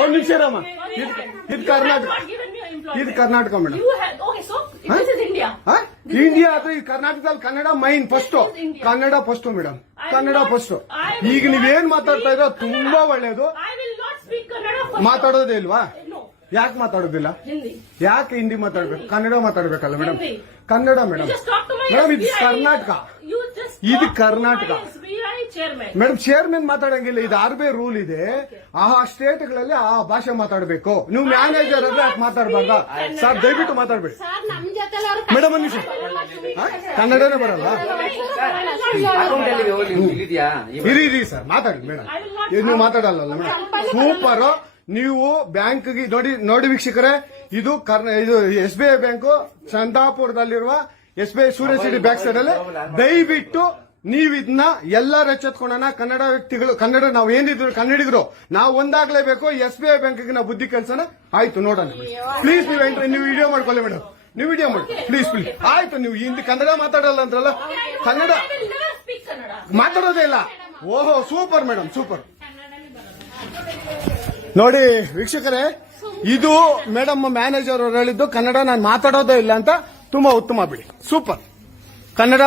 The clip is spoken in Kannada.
ಒಂದು ನಿಮಿಷ ರಾಮ, ಇದು ಕರ್ನಾಟಕ, ಇದು ಕರ್ನಾಟಕ ಮೇಡಮ್. ಇಂಡಿಯಾ ಆದ್ರೆ ಈ ಕರ್ನಾಟಕದಲ್ಲಿ Kannada main first, Kannada first madam, Kannada first. ಈಗ ನೀವೇನ್ ಮಾತಾಡ್ತಾ ಇರೋ ತುಂಬಾ ಒಳ್ಳೇದು. ಮಾತಾಡೋದೇ ಇಲ್ವಾ? ಯಾಕೆ ಮಾತಾಡೋದಿಲ್ಲ? ಯಾಕೆ ಹಿಂದಿ ಮಾತಾಡ್ಬೇಕು? ಕನ್ನಡ ಮಾತಾಡ್ಬೇಕಲ್ಲ ಮೇಡಮ್? ಕನ್ನಡ ಮೇಡಮ್. ಮೇಡಮ್ ಇದು ಕರ್ನಾಟಕ, ಇದು ಕರ್ನಾಟಕ ಮೇಡಮ್. ಚೇರ್ಮನ್ ಮಾತಾಡಂಗಿಲ್ಲ, ಇದು ಆರ್ಬಿ ರೂಲ್ ಇದೆ. ಆ ಸ್ಟೇಟ್ಗಳಲ್ಲಿ ಆ ಭಾಷೆ ಮಾತಾಡಬೇಕು. ನೀವು ಮ್ಯಾನೇಜರ್ ಆದ್ರೆ ಯಾಕೆ ಮಾತಾಡ್ಬಾರ್ದ ಸರ್? ದಯವಿಟ್ಟು ಮಾತಾಡ್ಬೇಡಿ ಮೇಡಮ್. ಒಂದು ನಿಮಿಷ, ಕನ್ನಡನೇ ಬರಲ್ಲ? ಇರಿ ಸರ್, ಮಾತಾಡಿ ಮೇಡಮ್. ನೀವು ಮಾತಾಡಲ್ಲ ಮೇಡಮ್? ಸೂಪರ್. ನೀವು ಬ್ಯಾಂಕ್ಗೆ ನೋಡಿ ವೀಕ್ಷಕರೇ, ಇದು SBI ಬ್ಯಾಂಕು ಚಂದಾಪುರದಲ್ಲಿರುವ SBI ಸೂರ್ಯ ಸಿಟಿ ಬ್ಯಾಕ್ ಸೈಡ್ ಅಲ್ಲಿ. ದಯವಿಟ್ಟು ನೀವು ಇದನ್ನ ಎಲ್ಲರೂ ಎಚ್ಚೆತ್ಕೊಳ್ಳೋಣ. ಕನ್ನಡ ವ್ಯಕ್ತಿಗಳು, ಕನ್ನಡ ನಾವು ಏನಿದ್ರು ಕನ್ನಡಿಗರು, ನಾವು ಒಂದಾಗ್ಲೇಬೇಕು. SBI ಬ್ಯಾಂಕ್ಗೆ ನಾವು ಬುದ್ಧಿ ಕಲ್ಸೋಣ. ಆಯ್ತು, ನೋಡೋಣ ಪ್ಲೀಸ್. ನೀವು ವಿಡಿಯೋ ಮಾಡ್ಕೊಳ್ಳಿ ಮೇಡಮ್, ನೀವು ವಿಡಿಯೋ ಮಾಡಿ ಪ್ಲೀಸ್. ಆಯ್ತು, ನೀವು ಹಿಂದಿ ಕನ್ನಡ ಮಾತಾಡಲ್ಲ ಅಂದ್ರಲ್ಲ? ಕನ್ನಡ ಮಾತಾಡೋದೇ ಇಲ್ಲ. ಓಹೋ, ಸೂಪರ್ ಮೇಡಮ್, ಸೂಪರ್. ನೋಡಿ ವೀಕ್ಷಕರೇ, ಇದು ಮೇಡಮ್ ಮ್ಯಾನೇಜರ್ ಅವರು ಹೇಳಿದ್ದು ಕನ್ನಡ ನಾನು ಮಾತಾಡೋದೇ ಇಲ್ಲ ಅಂತ. ತುಂಬಾ ಉತ್ತಮ ಬಿಡಿ, ಸೂಪರ್. ಕನ್ನಡ